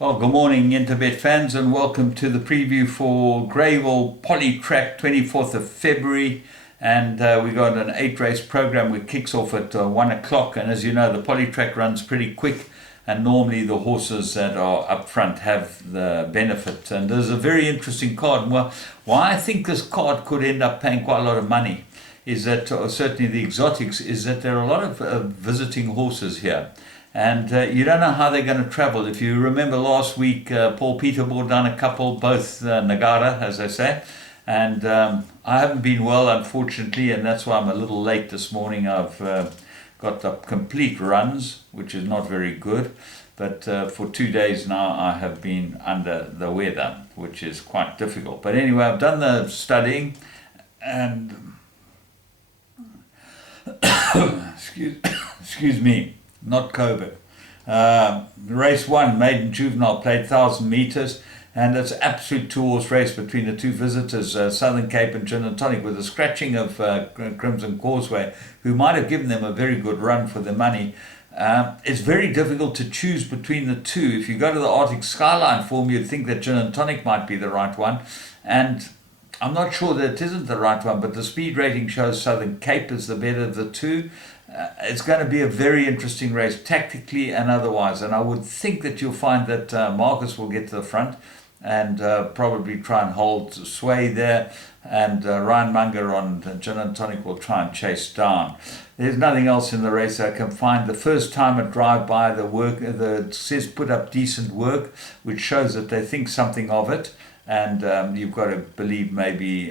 Well, good morning, Interbet fans, and welcome to the preview for Greyville Polytrack, 24th of February. And we got an 8-race program which kicks off at 1 o'clock. And as you know, the Polytrack runs pretty quick, and normally the horses that are up front have the benefit. And there's a very interesting card. Well, why I think this card could end up paying quite a lot of money is that, or certainly the exotics, is that there are a lot of visiting horses here. And you don't know how they're going to travel. If you remember last week, Paul Peter brought down a couple, both Nagara, as they say. And I haven't been well, unfortunately, and that's why I'm a little late this morning. I've got the complete runs, which is not very good. But for 2 days now, I have been under the weather, which is quite difficult. But anyway, I've done the studying, and excuse me. Not COVID. Race 1, maiden juvenile, played 1,000 meters, and it's an absolute two-horse race between the two visitors, Southern Cape and Gin and Tonic, with the scratching of Crimson Causeway, who might have given them a very good run for their money. It's very difficult to choose between the two. If you go to the Arctic Skyline form, you'd think that Gin and Tonic might be the right one, and I'm not sure that it isn't the right one, but the speed rating shows Southern Cape is the better of the two. It's going to be a very interesting race, tactically and otherwise. And I would think that you'll find that Marcus will get to the front and probably try and hold sway there. And Ryan Munger on Gin and Tonic will try and chase down. There's nothing else in the race I can find. The first time at drive-by, it says put up decent work, which shows that they think something of it. And you've got to believe maybe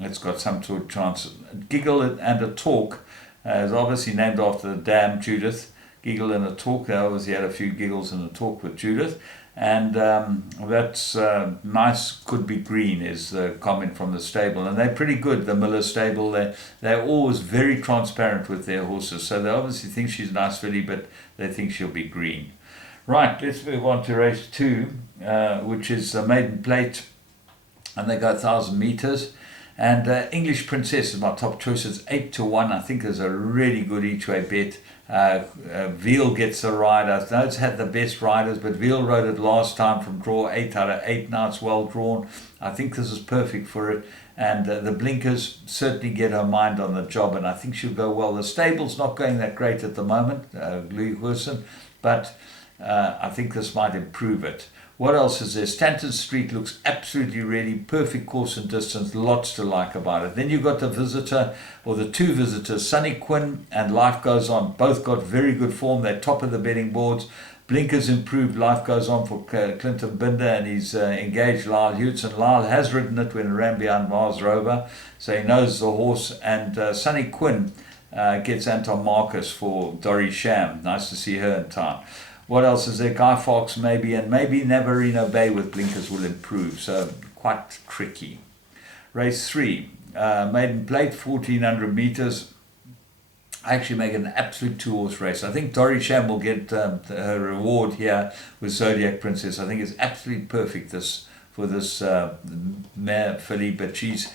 it's got some sort of chance. Giggle and a Talk is obviously named after the dam Judith. Giggle and a Talk. They obviously had a few giggles and a talk with Judith. And that's nice, could be green, is the comment from the stable. And they're pretty good, the Miller stable. They're always very transparent with their horses. So they obviously think she's a nice filly, but they think she'll be green. Right, let's move on to race 2, which is the maiden plate. And they go 1,000 meters. And English Princess is my top choice. It's 8-1. I think is a really good each-way bet. Veal gets the ride. I know it's had the best riders, but Veal rode it last time from draw 8 out of 8. Now it's well drawn. I think this is perfect for it. And the blinkers certainly get her mind on the job, and I think she'll go well. The stable's not going that great at the moment, Louis Wilson, but I think this might improve it. What else is there? Stanton Street looks absolutely ready. Perfect course and distance. Lots to like about it. Then you've got the visitor, or the two visitors, Sunny Quinn and Life Goes On. Both got very good form. They're top of the betting boards. Blinkers improved. Life Goes On for Clinton Binder, and he's engaged Lyle Hewitson. Lyle has ridden it when it ran behind Mars Rover, so he knows the horse. And Sunny Quinn gets Anton Marcus for Dory Sham. Nice to see her in time. What else is there? Guy Fawkes maybe, and maybe Navarino Bay with blinkers will improve. So quite tricky. Race 3, maiden plate, 1,400 meters. I actually make an absolute two-horse race. I think Dory Sham will get her reward here with Zodiac Princess. I think it's absolutely perfect for this mare filly, but she's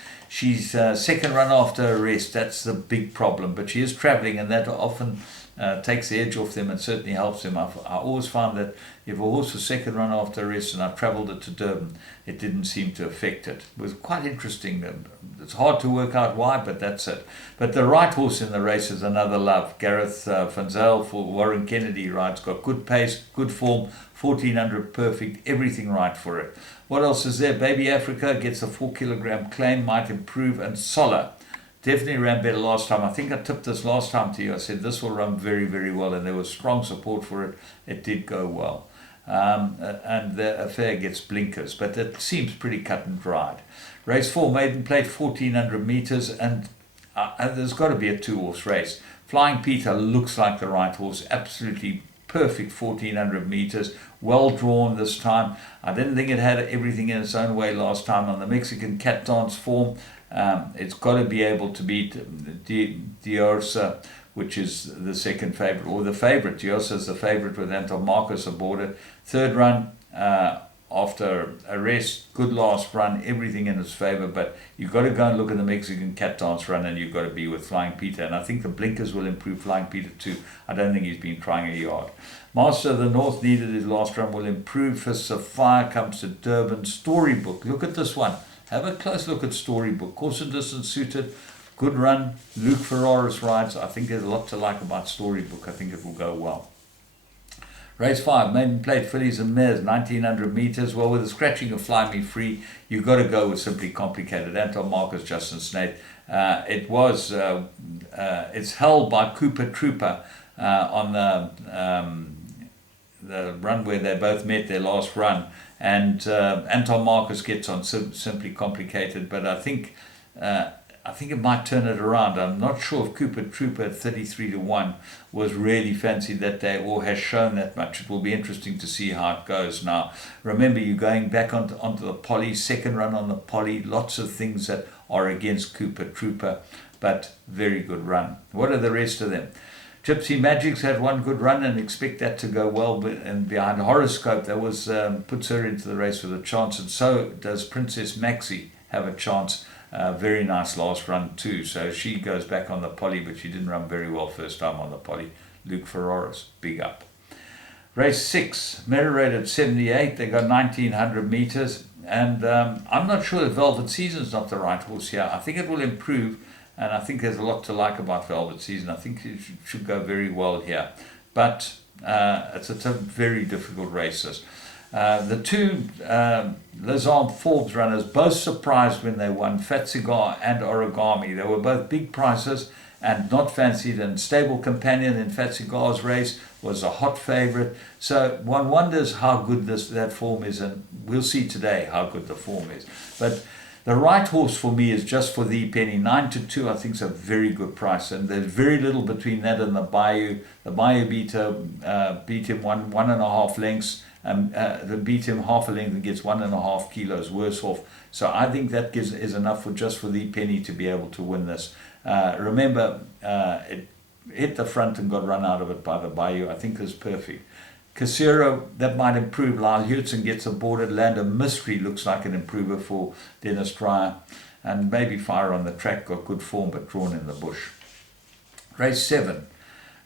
second run after a rest. That's the big problem. But she is travelling, and that often takes the edge off them and certainly helps them. I always found that if a horse was second run after a rest, and I travelled it to Durban, it didn't seem to affect it. It was quite interesting. It's hard to work out why, but that's it. But the right horse in the race is another love. Gareth Van Zyl for Warren Kennedy rides. Got good pace, good form, 1,400 perfect, everything right for it. What else is there? Baby Africa gets a 4-kilogram claim, might improve, and Solar definitely ran better last time. I think I tipped this last time to you. I said this will run very, very well, and there was strong support for it. It did go well. And the affair gets blinkers, but it seems pretty cut and dried. Race 4, maiden plate, 1,400 meters, and there's got to be a two-horse race. Flying Peter looks like the right horse, absolutely perfect 1,400 meters, well drawn this time. I didn't think it had everything in its own way last time on the Mexican cat dance form. It's got to be able to beat Diorsa, which is the second favorite, or the favorite. Diorsa is the favorite with Anton Marcus aboard it. Third run, after a rest, good last run, everything in its favour, but you've got to go and look at the Mexican cat dance run, and you've got to be with Flying Peter, and I think the blinkers will improve Flying Peter too. I don't think he's been trying a yard. Master of the North needed his last run, will improve. Fists of Fire comes to Durban. Storybook, look at this one. Have a close look at Storybook. Course and distance suited, good run. Luke Ferraris rides. I think there's a lot to like about Storybook. I think it will go well. Race 5, Maiden Plate Fillies and Mares, 1900 meters. Well, with the scratching of Fly Me Free, you've got to go with Simply Complicated. Anton Marcus, Justin Snate. It's held by Cooper Trooper on the run where they both met their last run. And Anton Marcus gets on Simply Complicated, but I think it might turn it around. I'm not sure if Cooper Trooper at 33-1 was really fancied that day or has shown that much. It will be interesting to see how it goes. Now, remember, you're going back onto the poly, second run on the poly, lots of things that are against Cooper Trooper, but very good run. What are the rest of them? Gypsy Magic's had one good run and expect that to go well. And behind Horoscope, that was puts her into the race with a chance, and so does Princess Maxi have a chance. Very nice last run too, so she goes back on the poly, but she didn't run very well first time on the poly. Luke Ferraris, big up. Race 6, Mirror rated 78, they got 1900 meters, and I'm not sure if Velvet Season's not the right horse here. I think it will improve, and I think there's a lot to like about Velvet Season. I think it should go very well here, but it's a very difficult races. The two Lazarme Forbes runners both surprised when they won, Fat Cigar and Origami. They were both big prices and not fancied, and Stable Companion in Fat Cigar's race was a hot favourite. So one wonders how good that form is, and we'll see today how good the form is. But the right horse for me is Just for Thee Penny. 9-2 I think is a very good price, and there's very little between that and the Bayou. The Bayou beat him 1.5 lengths. They beat him half a length and gets 1.5 kilos worse off. So I think that is enough for Just for Thee Penny to be able to win this. Remember, it hit the front and got run out of it by the Bayou. I think it's perfect. Casero, that might improve. Lyle Hurtson gets aboarded. Land of Mystery looks like an improver for Dennis Pryor. And maybe Fire on the Track got good form but drawn in the bush. Race 7.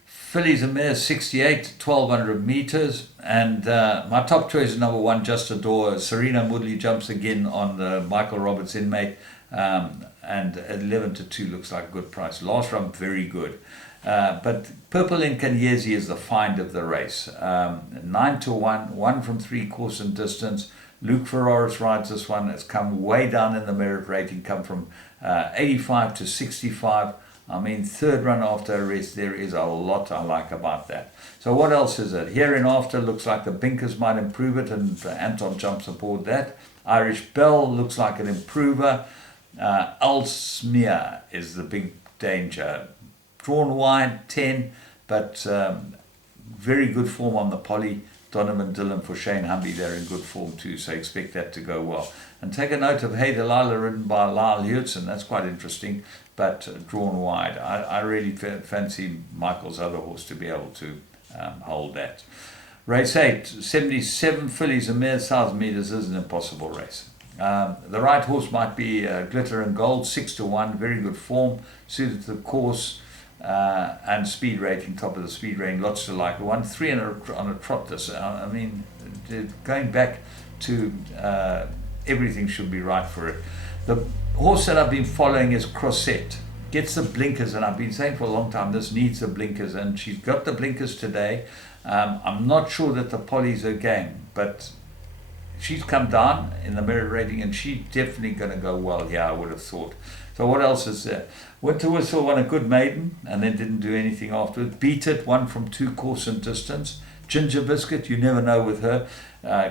Fillies and Mares 68, 1200 meters, and my top choice is number 1, Just Adore. Serena Moodley jumps again on the Michael Roberts Inmate, and 11-2 looks like a good price. Last run very good, but Purple Incagnesi is the find of the race. 9-1, 1 from 3 course and distance. Luke Ferraris rides this one. It's come way down in the merit rating, come from 85 to 65. I mean, third run after a rest, there is a lot I like about that. So what else is it? Hereinafter looks like the Binkers might improve it, and Anton jumps aboard that. Irish Bell looks like an improver. Elsmere is the big danger. Drawn wide, 10, but very good form on the poly. Donovan Dillon for Shane Humby, they're in good form too, so expect that to go well. And take a note of Hey Delilah, ridden by Lyle Hurtson. That's quite interesting, but drawn wide. I really fancy Michael's other horse to be able to hold that. Race 8, 77 fillies and mares, 1,000 meters is an impossible race. The right horse might be Glitter and Gold, 6-1, very good form, suited to the course. And speed rating, top of the speed rating, lots to like. 1-3 on a trot this. I mean, going back to everything should be right for it. The horse that I've been following is Crossette. Gets the blinkers, and I've been saying for a long time this needs the blinkers, and she's got the blinkers today. I'm not sure that the poly's her game, but she's come down in the merit rating, and she's definitely going to go well here, I would have thought. So what else is there? Winter Whistle won a good maiden and then didn't do anything afterwards. Beat It, 1 from 2 course and distance. Ginger Biscuit, you never know with her.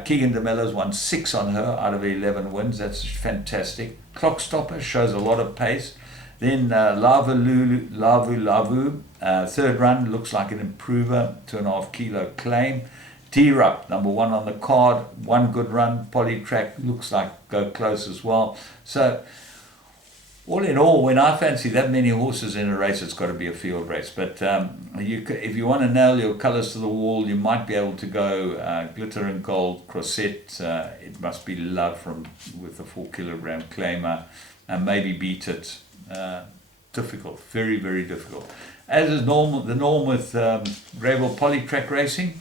Keegan DeMello's won 6 on her out of 11 wins. That's fantastic. Clock Stopper shows a lot of pace. Then Lavu Lavu, third run, looks like an improver, 2.5 kilo claim. D-Rup, number 1 on the card, 1 good run. Polytrack looks like go close as well. So All in all, when I fancy that many horses in a race, it's got to be a field race. But if you want to nail your colours to the wall, you might be able to go Glitter and Gold, Croisette. It Must Be Love with the 4 kilogram claimer, and maybe Beat It. Difficult, very, very difficult. As is the norm with Greyville polytrack racing,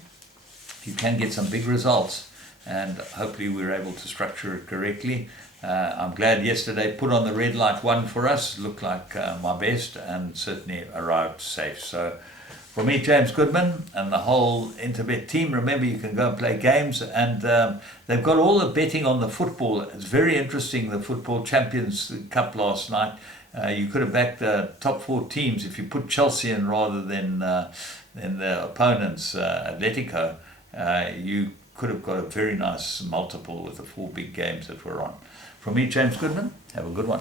you can get some big results, and hopefully we're able to structure it correctly. I'm glad yesterday put on the red light one for us. Looked like my best, and certainly arrived safe. So for me, James Goodman, and the whole Interbet team, remember you can go and play games, and they've got all the betting on the football. It's very interesting, the Football Champions Cup last night. You could have backed the top 4 teams if you put Chelsea in rather than the opponents, Atletico. You could have got a very nice multiple with the 4 big games that were on. From me, James Goodman, have a good one.